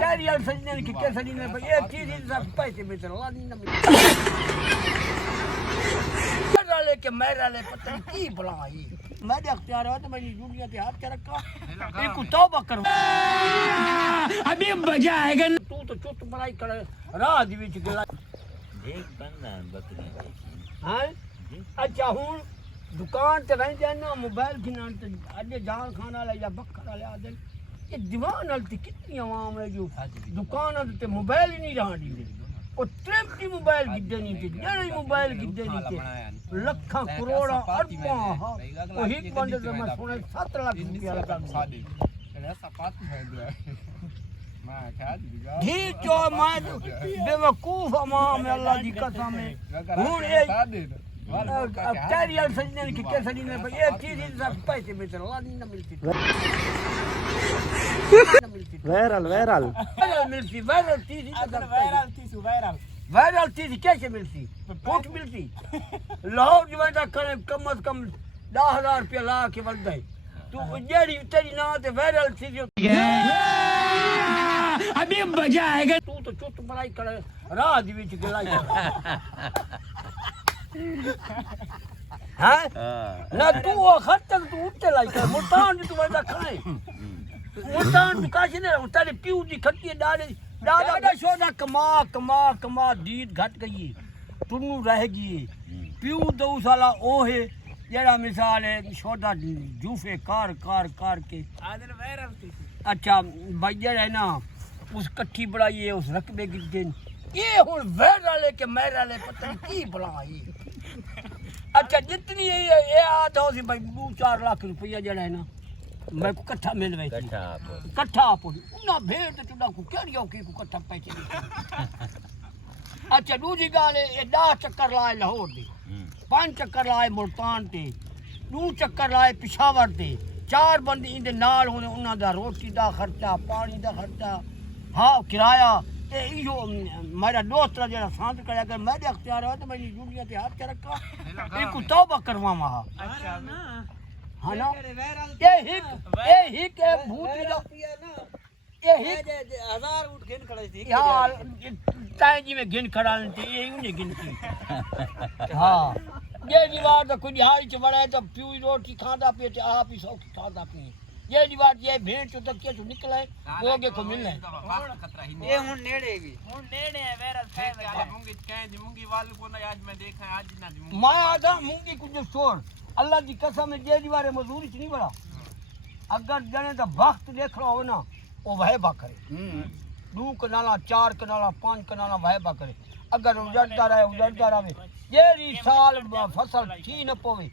career सजने की कैसे नहीं भाई ये चीज सब पैसे में चला नहीं मेरा लेके मेरा ले पता नहीं की बुलाई मैं अख्तियार है तो मैंने दुनिया पे हाथ क्या रखा एक तौबा करो अभी मजा आएगा तू तो चुप मलाई कर राह दी विच गला देख बंदा बकरी हां अच्छा हूं दुकान ते नहीं जाना मोबाइल की नाम ते अड्डे जान खाना ले या बक्कर वाले आदे ये दीवान हलती कितनी आवाम है जो दुकान ते मोबाइल ही नहीं रहा दी और ट्रैप की मोबाइल गिद्दे नहीं थे जड़ी मोबाइल गिद्दे नहीं थे लाखों करोड़ अरबों वो हिट बंदे से मैं सुने 7 लाख रुपया लगा सादी ऐसा बात है मैं क्या दिगा ठीक जो मैं बेवकूफ अमाम अल्लाह दी कसम है हूं ये कैरियर सजने की कैसे नहीं भाई ये चीज सब पैसे में चला नहीं मिलती वायरल मिलती वायरल चीज कैसे मिलती फुट मिलती लाहौर जो कम से कम 10,000 रुपया ला के बन गए तू जेड़ी तेरी ना ते वायरल चीज अभी मजा आएगा तू तो चुप मलाई कर राह दी विच गलाई हां ना तू खत तक तू उठे लाई कर मुल्तान तू वदा खाए मुल्तान तू काश ने उतारे पीऊ दी खट्टी डाले दादा शोदा कमा दीद घट गई तुनु रह गई पीऊ 2 साला ओ है जेड़ा मिसाल है शोदा जूफे कार के आदर वायरल थी अच्छा भाई जेड़ा है ना उस कट्ठी बढ़ाई है उस रकबे की दिन ये हुन वायरल है के मेरा ले पता नहीं की बुलाई अच्छा जितनी ये आता सी भाई 2-4 लाख रुपया जेड़ा है ना मैं को कट्ठा मिल गई कट्ठा आप ना भेड़ ते तुडा को केड़ियो की को कट्ठा पैसे अच्छा दूजी गाल ये 10 चक्कर लाए लाहौर दे 5 चक्कर लाए मुल्तान ते 2 चक्कर लाए पेशावर ते 4 बंदे इंदे नाल होने उन्हां दा रोटी दा खर्चा पानी दा खर्चा हां किराया ए इहो मेरा दोस्त जरा सांत करया कर मैं अख्तियार है तो मैंने दुनिया पे हाथ क्या रखा एक तौबा करवावा अच्छा ना हाँ ना ये हिक भूत ना ये हिक 1000 उठ गिन खड़े थी यार ताई जी में गिन खड़ा थी ये उन्हें गिनती हाँ ये दीवार तो कोई दिहाड़ी च बड़ा तो प्यू रोटी खादा पे आप ही सौखी खादा पे ये दीवार ये भेड़ चो तक के निकले वो के को मिलने ये हुन नेड़े है वेरल थे मूंगी कह मूंगी वाल को ना आज मैं देखा आज ना मैं आधा मूंगी कुछ छोड़ अल्लाह की कसम है जे दीवार मजदूरी च नहीं बड़ा अगर जने तो वक्त देख रहा हो ना वो वहबा करे 2 कनाला 4 कनाला 5 कनाला वहबा करे अगर उजड़ता रहे ये साल फसल थी न पवे